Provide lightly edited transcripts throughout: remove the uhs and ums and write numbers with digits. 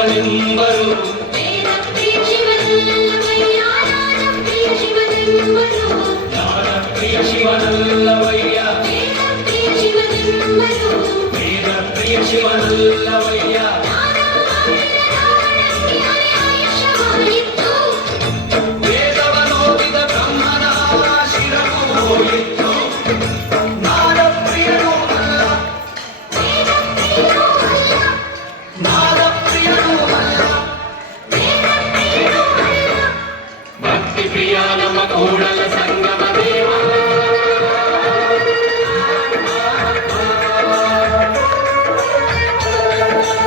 ಶಿವನೆಂಬರು ಜ್ಞಾನಪ್ರಿಯ ಶಿವನಲ್ಲವಯ್ಯ ವೇದಪ್ರಿಯ ಶಿವನಲ್ಲವಯ್ಯ ವೇದವನೋದಿದ ಬ್ರಹ್ಮನ ಶಿರವು ಹೋಯಿತು ನಾದಪ್ರಿಯನೂ ಅಲ್ಲ ನಾದಪ್ರಿಯನೂ ಅಲ್ಲ ಭಕ್ತಿ ಪ್ರಿಯ ನಮ್ಮ ಕೂಡಲ ಸಂಗಮ ದೇವ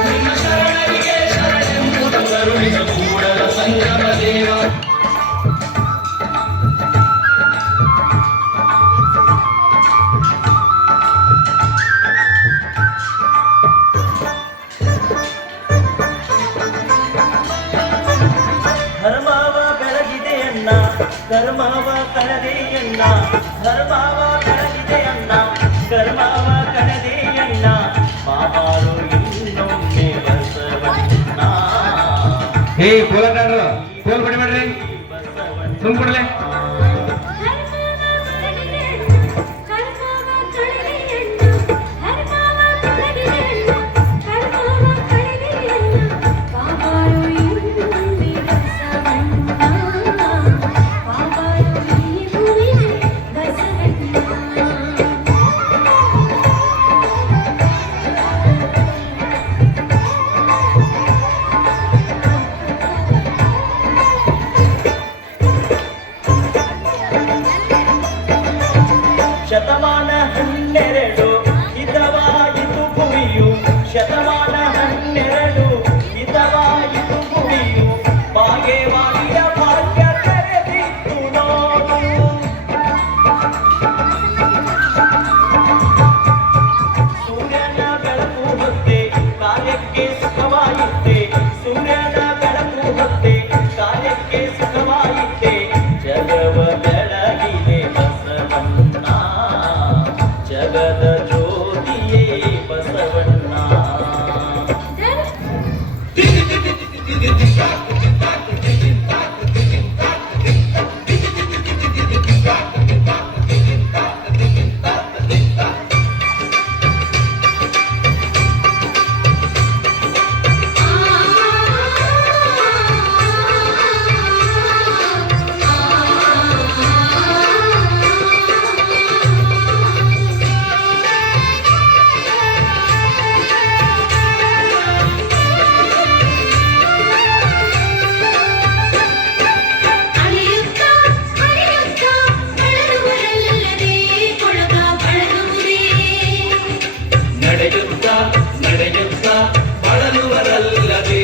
ನಿನ್ನ ಶರಣರಿಗೆ ಶರಣೆಂಬುದ ಕರುಣಿಸ ಕೂಡಲ ಸಂಗಮ ದೇವ ಧರ್ಮವ ಬೆಳಗಿದೆಯನ್ನ ಕರ್ಮವ ಕಳೆದೆಯನ್ನ ಧರ್ಮವ ಬೆಳಗಿದೆಯನ್ನ ಕರ್ಮವ ಕಳೆದೆಯನ್ನ ಬಾಬಾರು ಇನ್ನೊಮ್ಮೆ ಬಸವಣ್ಣ ಹೇ ಕೋಲಾಟಾಡ್ರು ಕೋಲ್ ಬಡಿಬೇಡ್ರಿ ಸುಮ್ ಕೊಡ್ಲೆ ಶತಮಾನ 12 ಹಿತವಾಯಿತು ಭುವಿಯು ಶತಮಾನ 12 ಹಿತವಾಯಿತು ಭುವಿಯು ಭಾಗ್ಯವಾಗಿಯ ಭಾಗ್ಯ ತೆರೆದಿತ್ತು ನೋಡು ಸೂರ್ಯನ ಬೆಳಕು ಹೊತ್ತೆ ಕಾರ್ಯಕ್ಕೆ ಸುಖವಾಯಿತೆ ಸೂರ್ಯನ ಬೆಳಕು ಹೊತ್ತೆ ಕಾರ್ಯಕ್ಕೆ ಸುಖವಾಯಿತೆ ಜಗವ ಬೆಳಗಿದೆ ಬಸವಣ್ಣ ಜಗದ ಜ್ಯೋತಿಯೇ ಬಸವಣ್ಣ ನಡೆಯುತ್ತ ನಡೆಯುತ್ತ ಬಳಲುವರಲ್ಲದೆ